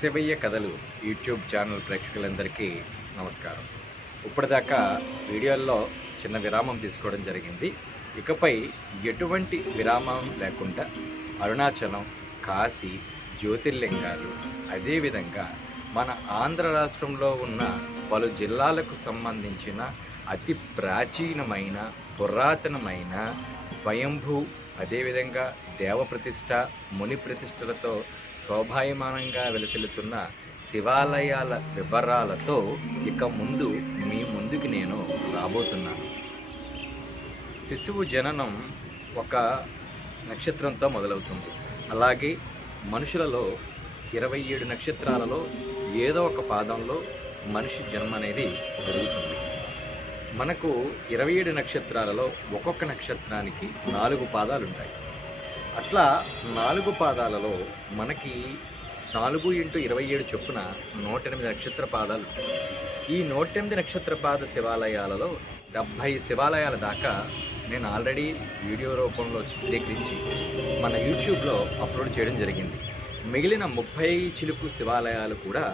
శివయ్య కథలు YouTube channel ప్రేక్షకులందరికీ నమస్కారం. ఇప్పటిదాకా వీడియోల్లో చిన్న విరామం తీసుకోవడం జరిగింది. ఇకపై ఎటువంటి విరామం లేకుండా అరుణాచలం కాశీ జ్యోతిర్లింగాలు అదేవిధంగా మన ఆంధ్ర రాష్ట్రంలో ఉన్న పలు జిల్లాలకు సంబంధించిన అతి ప్రాచీనమైన పురాతనమైన స్వయంభూ అదేవిధంగా దేవప్రతిష్ఠ ముని ప్రతిష్టలతో శోభాయమానంగా వెలసిల్లుతున్న శివాలయాల వివరాలతో ఇక ముందు మీ ముందుకు నేను రాబోతున్నాను. శిశువు జననం ఒక నక్షత్రంతో మొదలవుతుంది. అలాగే మనుషులలో ఇరవై ఏడు నక్షత్రాలలో ఏదో ఒక పాదంలో మనిషి జన్మ అనేది జరుగుతుంది. మనకు ఇరవై ఏడు నక్షత్రాలలో ఒక్కొక్క నక్షత్రానికి నాలుగు పాదాలు ఉంటాయి అట్లా నాలుగు పాదాలలో మనకి నాలుగు ఇంటూ ఇరవై ఏడు చొప్పున నూట ఎనిమిది నక్షత్ర పాదాలు ఈ నూట ఎనిమిది నక్షత్ర పాద శివాలయాలలో డెబ్భై శివాలయాల దాకా నేను ఆల్రెడీ వీడియో రూపంలో చిత్రీకరించి మన యూట్యూబ్లో అప్లోడ్ చేయడం జరిగింది. మిగిలిన ముప్పై చిలుకు శివాలయాలు కూడా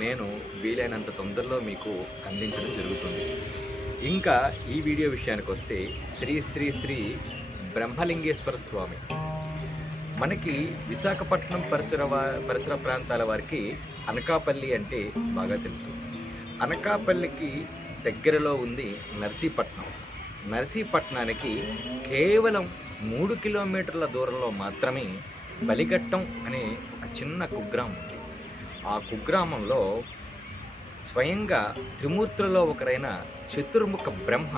నేను వీలైనంత తొందరలో మీకు అందించడం జరుగుతుంది. ఇంకా ఈ వీడియో విషయానికి వస్తే శ్రీ శ్రీ శ్రీ బ్రహ్మలింగేశ్వర స్వామి మనకి విశాఖపట్నం పరిసర పరిసర ప్రాంతాల వారికి అనకాపల్లి అంటే బాగా తెలుసు. అనకాపల్లికి దగ్గరలో ఉంది నర్సీపట్నం. నర్సీపట్నానికి కేవలం మూడు కిలోమీటర్ల దూరంలో మాత్రమే బలిఘట్టం అనే ఒక చిన్న కుగ్రామం ఉంది. ఆ కుగ్రామంలో స్వయంగా త్రిమూర్తులలో ఒకరైన చతుర్ముఖ బ్రహ్మ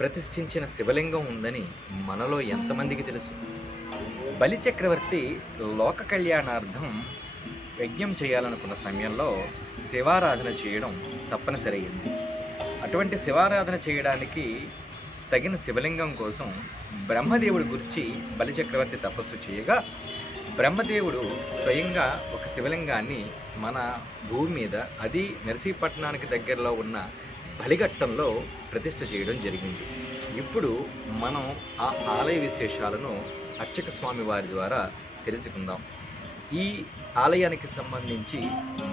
ప్రతిష్ఠించిన శివలింగం ఉందని మనలో ఎంతమందికి తెలుసు? బలి చక్రవర్తి లోక కళ్యాణార్థం యజ్ఞం చేయాలనుకున్న సమయంలో శివారాధన చేయడం తప్పనిసరైంది అటువంటి శివారాధన చేయడానికి తగిన శివలింగం కోసం బ్రహ్మదేవుడి గురించి బలిచక్రవర్తి తపస్సు చేయగా బ్రహ్మదేవుడు స్వయంగా ఒక శివలింగాన్ని మన భూమి మీద అది నర్సీపట్నానికి దగ్గరలో ఉన్న బలిఘట్టంలో ప్రతిష్ఠ చేయడం జరిగింది. ఇప్పుడు మనం ఆ ఆలయ విశేషాలను అర్చక స్వామి వారి ద్వారా తెలుసుకుందాం. ఈ ఆలయానికి సంబంధించి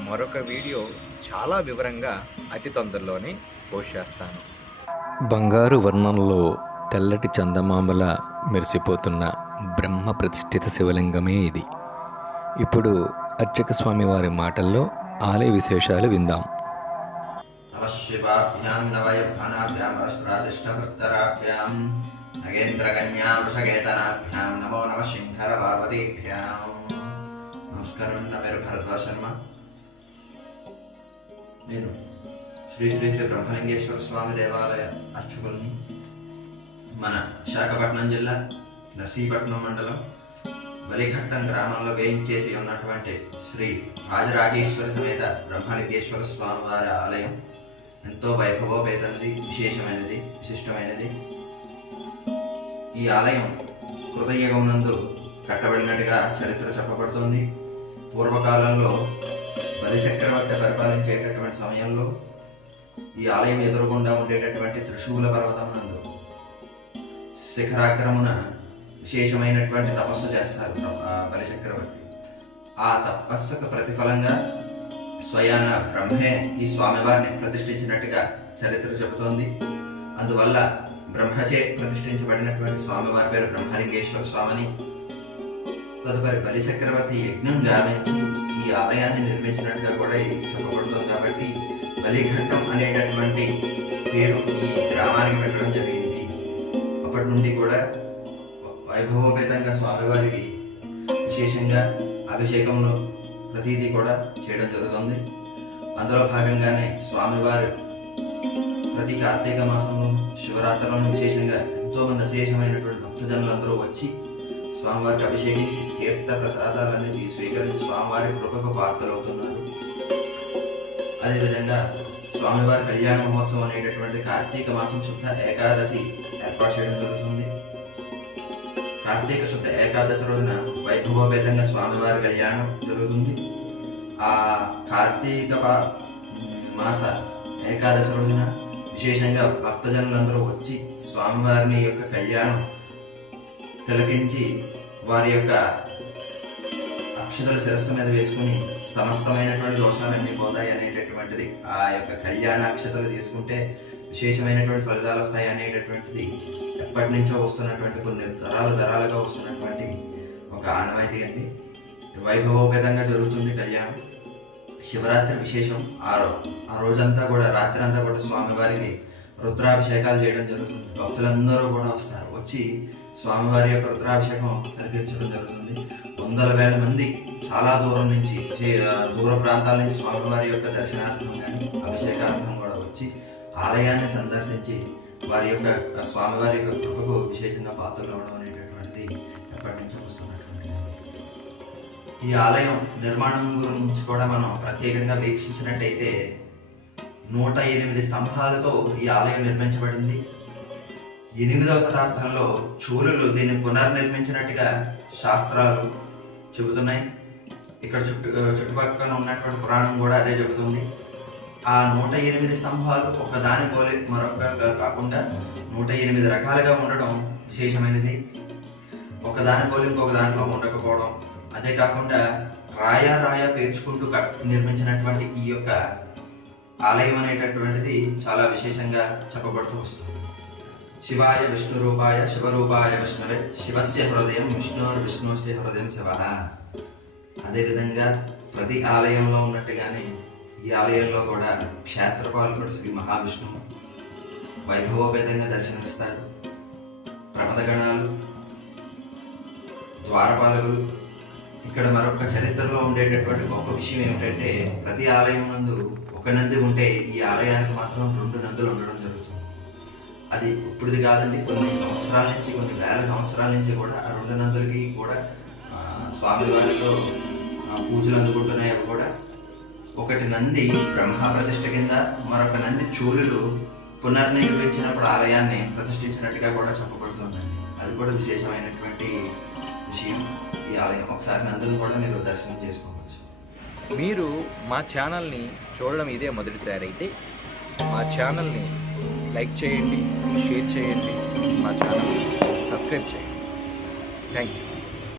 మరొక వీడియో చాలా వివరంగా అతి తొందరలోనే పోస్ట్ చేస్తాను. బంగారు వర్ణంలో తెల్లటి చందమామల మెరిసిపోతున్న బ్రహ్మ ప్రతిష్ఠిత శివలింగమే ఇది. ఇప్పుడు అర్చక స్వామి వారి మాటల్లో ఆలయ విశేషాలు విందాం. नमः शिवाभ्यां नवयभानाभ्यां परस्पराशिष्टभक्तराभ्यां नगेन्द्रकन्यां वृषकेतनाभ्यां नमो नमः शङ्करपार्वतीभ्यां నమస్కారం నా పేరు భరద్వాజ్ శర్మ నేను శ్రీ శ్రీ శ్రీ బ్రహ్మలింగేశ్వర స్వామి దేవాలయ అర్చకుల్ని మన విశాఖపట్నం జిల్లా నర్సీపట్నం మండలం బలిఘట్టం గ్రామంలో వేయించేసి ఉన్నటువంటి శ్రీ రాజరాజేశ్వర సమేత బ్రహ్మలింగేశ్వర స్వామి వారి ఆలయం ఎంతో వైభవోపేతమైనది విశేషమైనది విశిష్టమైనది. ఈ ఆలయం కృతయుగం నందు కట్టబడినట్టుగా చరిత్ర చెప్పబడుతుంది. పూర్వకాలంలో బలిచక్రవర్తి పరిపాలించేటటువంటి సమయంలో ఈ ఆలయం ఎదురుగుండా ఉండేటటువంటి త్రిశూల పర్వతం నందు శిఖరాగ్రమున విశేషమైనటువంటి తపస్సు చేస్తారు బలిచక్రవర్తి ఆ తపస్సుకు ప్రతిఫలంగా స్వయాన బ్రహ్మే ఈ స్వామివారిని ప్రతిష్ఠించినట్టుగా చరిత్ర చెబుతోంది. అందువల్ల బ్రహ్మచే ప్రతిష్ఠించబడినటువంటి స్వామివారి పేరు బ్రహ్మలింగేశ్వర స్వామిని. తదుపరి బలి చక్రవర్తి యజ్ఞం గావించి ఈ ఆలయాన్ని నిర్మించినట్టుగా కూడా ఇది చెప్పబడుతుంది కాబట్టి బలిఘట్టం అనేటటువంటి పేరు ఈ గ్రామానికి పెట్టడం జరిగింది. అప్పటి నుండి కూడా వైభవోపేతంగా స్వామివారికి విశేషంగా అభిషేకంలో ప్రతిదీ కూడా చేయడం జరుగుతుంది. అందులో భాగంగానే స్వామివారు ప్రతి కార్తీక మాసంలో శివరాత్రిలోనూ విశేషంగా ఎంతోమంది విశేషమైనటువంటి భక్తజనులందరూ వచ్చి స్వామివారికి అభిషేకించి తీర్థ ప్రసాదాలన్నీ స్వీకరించి స్వామివారి కృపకు పాత్రలవుతున్నారు. అదేవిధంగా స్వామివారి కళ్యాణ మహోత్సవం అనేటటువంటి కార్తీక మాసం శుద్ధ ఏకాదశి ఏర్పాటు చేయడం జరుగుతుంది. కార్తీక శుద్ధ ఏకాదశి రోజున వైభవోపేతంగా స్వామివారి కళ్యాణం జరుగుతుంది. ఆ కార్తీక మాస ఏకాదశి రోజున విశేషంగా భక్తజనులందరూ వచ్చి స్వామివారిని యొక్క కళ్యాణం తిలకించి వారి యొక్క అక్షతల శిరస్సు మీద వేసుకుని సమస్తమైనటువంటి దోషాలన్నీ పోతాయి అనేటటువంటిది ఆ యొక్క కళ్యాణ అక్షతలు తీసుకుంటే విశేషమైనటువంటి ఫలితాలు వస్తాయి అనేటటువంటిది ఎప్పటి నుంచో వస్తున్నటువంటి కొన్ని తరాలు తరాలుగా వస్తున్నటువంటి ఒక ఆనవాయితీ అండి. వైభవోపేతంగా జరుగుతుంది కళ్యాణం. శివరాత్రి విశేషం ఆ ఆ రోజంతా కూడా రాత్రి అంతా కూడా స్వామివారికి రుద్రాభిషేకాలు చేయడం జరుగుతుంది. భక్తులందరూ కూడా వస్తారు. వచ్చి స్వామివారి యొక్క రుద్రాభిషేకం తరిగించడం జరుగుతుంది. వందల వేల మంది చాలా దూరం నుంచి దూర ప్రాంతాల నుంచి స్వామివారి యొక్క దర్శనార్థం కానీ అభిషేకార్థం కూడా వచ్చి ఆలయాన్ని సందర్శించి వారి యొక్క స్వామివారి యొక్క కృపకు విశేషంగా పాత్రలు అవడం అనేటటువంటిది ఎప్పటి నుంచో వస్తున్నటువంటిది. ఈ ఆలయం నిర్మాణం గురించి కూడా మనం ప్రత్యేకంగా వీక్షించినట్టయితే నూట ఎనిమిది స్తంభాలతో ఈ ఆలయం నిర్మించబడింది. ఎనిమిదవ శతాబ్దంలో చూరులు దీన్ని పునర్నిర్మించినట్టుగా శాస్త్రాలు చెబుతున్నాయి. ఇక్కడ చుట్టు చుట్టుపక్కల ఉన్నటువంటి పురాణం కూడా అదే చెబుతుంది. ఆ నూట ఎనిమిది స్తంభాలు ఒకదాని పోలే మరొక కాకుండా నూట ఎనిమిది రకాలుగా ఉండడం విశేషమైనది. ఒకదాని పోలి ఇంకొక దాంట్లో ఉండకపోవడం. అదే కాకుండా రాయ రాయ పేర్చుకుంటూ కట్ నిర్మించినటువంటి ఈ యొక్క ఆలయం అనేటటువంటిది చాలా విశేషంగా చెప్పబడుతూ వస్తుంది. శివాయ విష్ణు రూపాయ శివరూపాయ విష్ణువే శివస్య హృదయం విష్ణు విష్ణుశ్రీ హృదయం శివ. అదేవిధంగా ప్రతి ఆలయంలో ఉన్నట్టుగానే ఈ ఆలయంలో కూడా క్షేత్రపాలకుడు శ్రీ మహావిష్ణువు వైభవోపేతంగా దర్శనమిస్తాడు. ప్రమదగణాలు ద్వారపాలకులు ఇక్కడ మరొక చరిత్రలో ఉండేటటువంటి గొప్ప విషయం ఏమిటంటే ప్రతి ఆలయం నందు ఒక నంది ఉంటే ఈ ఆలయానికి మాత్రం రెండు నందులు ఉండడం జరుగుతుంది. అది ఇప్పుడుది కాదండి కొన్ని సంవత్సరాల నుంచి కొన్ని వేల సంవత్సరాల నుంచి కూడా ఆ రెండు నందులకి కూడా స్వామి స్వామివారితో పూజలు అందుకుంటున్నాయి అవి కూడా. ఒకటి నంది బ్రహ్మ ప్రతిష్ఠ కింద మరొక నంది చూలులు పునర్నిర్మించినప్పుడు ఆలయాన్ని ప్రతిష్ఠించినట్టుగా కూడా చెప్పబడుతుందండి. అది కూడా విశేషమైనటువంటి విషయం ఈ ఆలయం. ఒకసారి నందును కూడా మీరు దర్శనం చేసుకోవచ్చు. మీరు మా ఛానల్ని చూడడం ఇదే మొదటిసారి అయితే మా ఛానల్ని లైక్ చేయండి షేర్ చేయండి మా ఛానల్ని సబ్స్క్రైబ్ చేయండి. Thank you.